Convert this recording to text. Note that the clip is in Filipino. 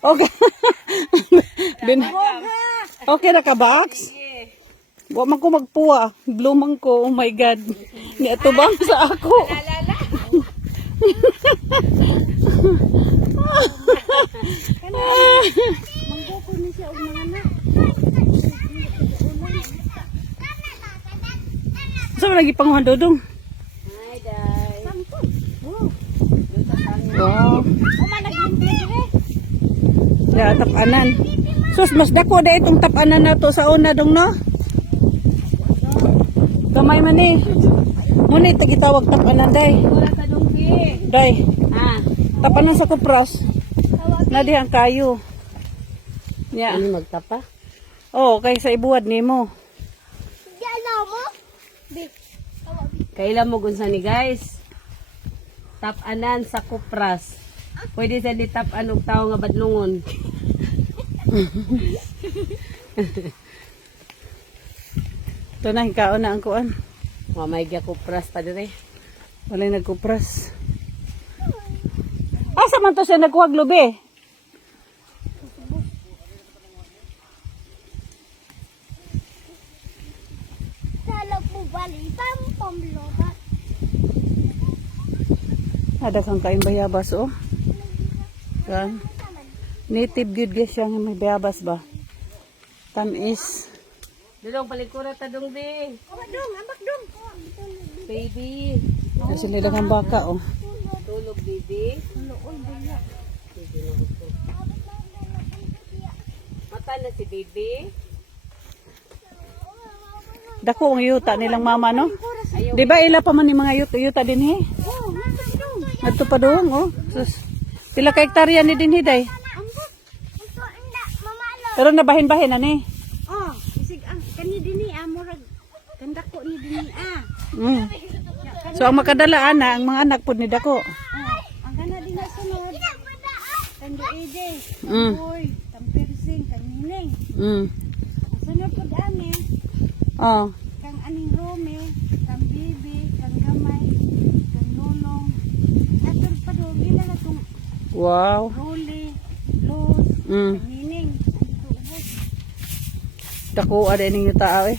Okay. Okay na ka, Box? Wa man ko magpuwa. Blumang ko. Oh my God. Ni ato bang sa ako. Manggoko ni siya og mga anak. Saan lagi panguhan, Dodong? Hi, guys. Sampun. Wow. Uma naglimpyo dire. Ya, tapanan. Sus, mas dako da itong tapanan na to sa una, Dong, no? Gamay man eh. Muna itagitawag tapanan, day. Wala sa dungki. Day, Ah. tapanan sa kupras. Nadihan kayo. Ya. Ano magtapa? Oh, kay sa ibuwad nimo. Kailan mo gunsa ni guys? Tapanan sa kupras. Pwede sa di tapan og tao nga badlungon. Ito na, hikaon na ang kuan. Mamay gya kupras pa dire. Walay nagkupras. Asa man to siya nagkuhag lubi? Ada kang kain bayabas, oh. Kan? Native good guys siya nga may bayabas ba? Tamis. Dudong palikura ta dong di. Ambak dong. Baby. Kasi nila kang baka, oh. Tulog baby. Mata na si baby. Dako ang yuta nilang mama, no? Di ba ila pa man ni mga yuta din, he? Adto pa doon, oh. Sus. Pila ka hektarya ni din, hiday. Pero nabahin-bahin, ani? Oh, isig ang kani dinhi murag kandako ni dinhi Mm. So, ang makadala, ana, ang mga anak po ni Dako. ang kana dinhi sunod. Kando AJ, Mm. boy, tampirsing kanining. Mm. Sunod pud ani Oh. kang aning rome, kang bibi, kang gamay, kang nonong. Atur pa do gila na tong Wow. role, los, Mm. kanining. Dako, ada ning yuta, eh.